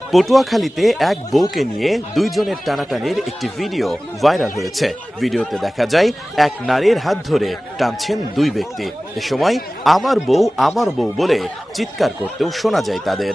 পটুয়াখালীতে এক বউকে নিয়ে দুইজনের টানাটানির একটি ভিডিও ভাইরাল হয়েছে। ভিডিওতে দেখা যায়, এক নারীর হাত ধরে টানছেন দুই ব্যক্তি। এ সময়, আমার বউ আমার বউ বলে চিৎকার করতেও শোনা যায় তাদের।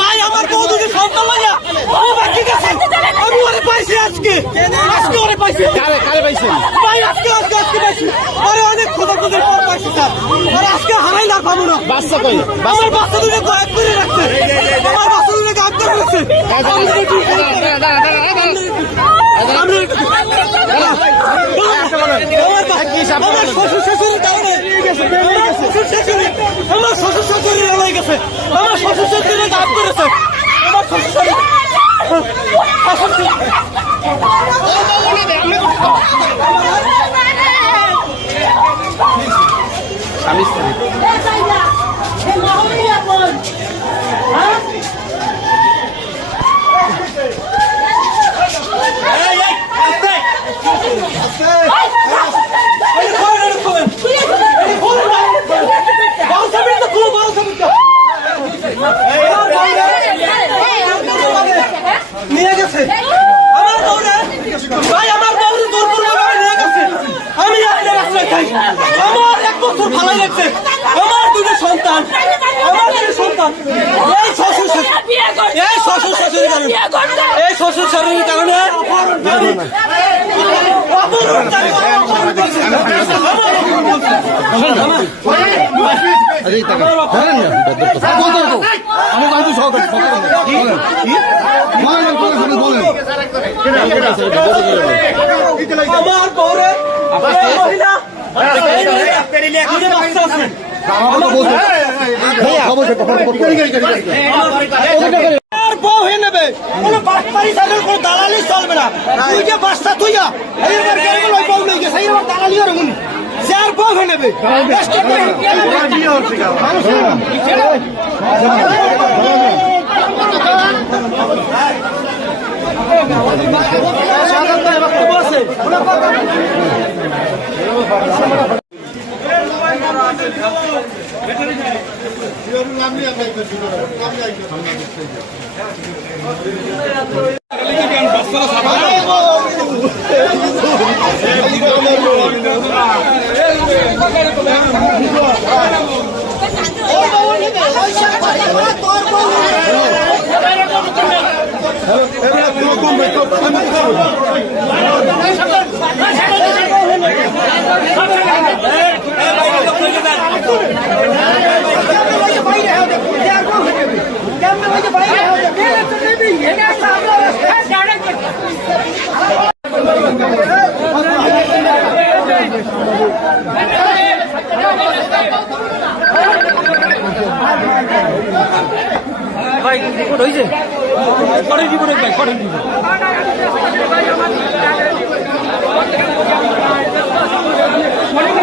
ভাই আমার বউ দুটো সন্তান লাইয়া ও বাকি গেছে। আমি ওরে পাইছি আজকে। আজকে ওরে পাইছি। কারে কারে পাইছেন ভাই আজকে আজকে আজকে পাইছি। আরে অনেক খোঁজা খোঁজের পর পাইছি স্যার। আরে আজকে হারাই না পাবো না। বাচ্চা কই? আমার বাচ্চা দুটো গায়েব করে রাখছে। আমার বাচ্চা দুটো গায়েব করে রাখছে। আমার শ্বশুর শাশুড়ির কারণে আমার শ্বশুর শ্বশুর গেছে আমার শ্বশুর শাশুড়ি দাব করেছে। আমার শ্বশুর শাশুড়ি স্বামী স্ত্রী। নিয়ে গেছে আমার আমার নিয়ে গেছে আমার ভালো আমার দুটো সন্তান আমার দুটো সন্তান এই এই শ্বশুর শাশুড়ির এই শ্বশুর শাশুড়ির কারণে আমি অপহরণকারী অপহরণ করছে। আমার অপহরণ করছে। আমার বউরে এই মহিলা এই মহিলা দুটো বাচ্চা আছে আর বউ হয়ে নেবে। কোনো বাটপারি চালের কোনো দালালি চলবে না। তুই যে বাচ্চা তুই যা। আমার আমার দালালি আর মুনি বউ হয়ে। নেবে ভাই রিপোর্ট হয়েছে কটের রিপোর্ট ভাই কটের রিপোর্ট অনেক